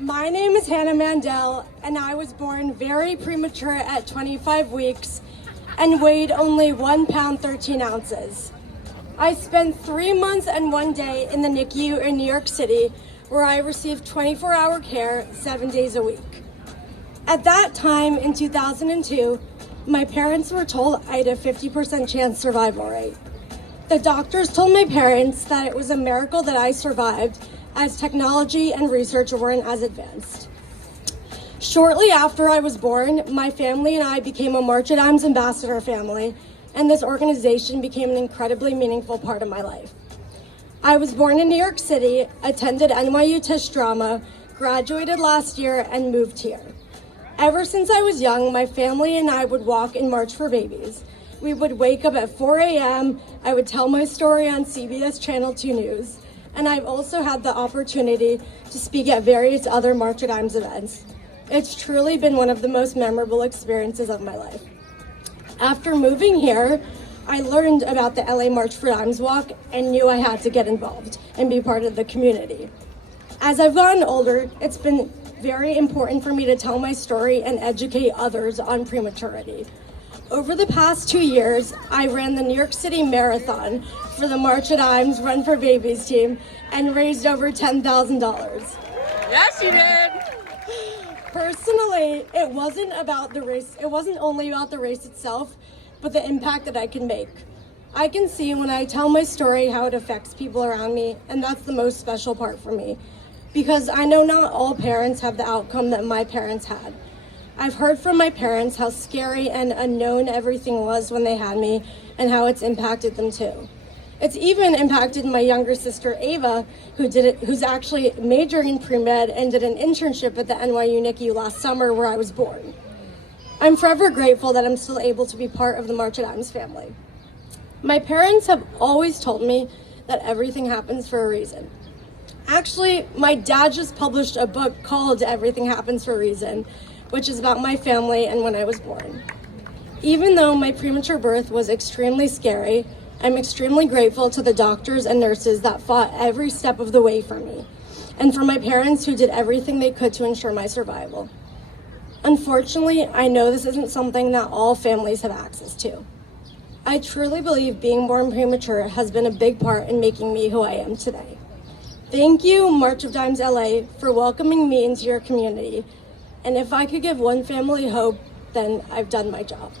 My name is Hanna Mandel, and I was born very premature at 25 weeks and weighed only 1 pound 13 ounces. I spent 3 months and 1 day in the NICU in New York City, where I received 24-hour care 7 days a week. At that time, in 2002, my parents were told I had a 50% chance survival rate. The doctors told my parents that it was a miracle that I survived, as technology and research weren't as advanced. Shortly after I was born, my family and I became a March of Dimes ambassador family, and this organization became an incredibly meaningful part of my life. I was born in New York City, attended NYU Tisch Drama, graduated last year, and moved here. Ever since I was young, my family and I would walk and march for babies. We would wake up at 4 a.m., I would tell my story on CBS Channel 2 News, and I've also had the opportunity to speak at various other March of Dimes events. It's truly been one of the most memorable experiences of my life. After moving here, I learned about the LA March for Dimes walk and knew I had to get involved and be part of the community. As I've gotten older, it's been very important for me to tell my story and educate others on prematurity. Over the past 2 years, I ran the New York City Marathon for the March of Dimes Run for Babies team and raised over $10,000. Yes, you did! Personally, it wasn't only about the race itself, but the impact that I can make. I can see when I tell my story how it affects people around me, and that's the most special part for me, because I know not all parents have the outcome that my parents had. I've heard from my parents how scary and unknown everything was when they had me, and how it's impacted them too. It's even impacted my younger sister Ava, who's actually majoring in pre-med and did an internship at the NYU NICU last summer where I was born. I'm forever grateful that I'm still able to be part of the March of Dimes family. My parents have always told me that everything happens for a reason. Actually, my dad just published a book called Everything Happens for a Reason, which is about my family and when I was born. Even though my premature birth was extremely scary, I'm extremely grateful to the doctors and nurses that fought every step of the way for me, and for my parents who did everything they could to ensure my survival. Unfortunately, I know this isn't something that all families have access to. I truly believe being born premature has been a big part in making me who I am today. Thank you, March of Dimes LA, for welcoming me into your community. And if I could give one family hope, then I've done my job.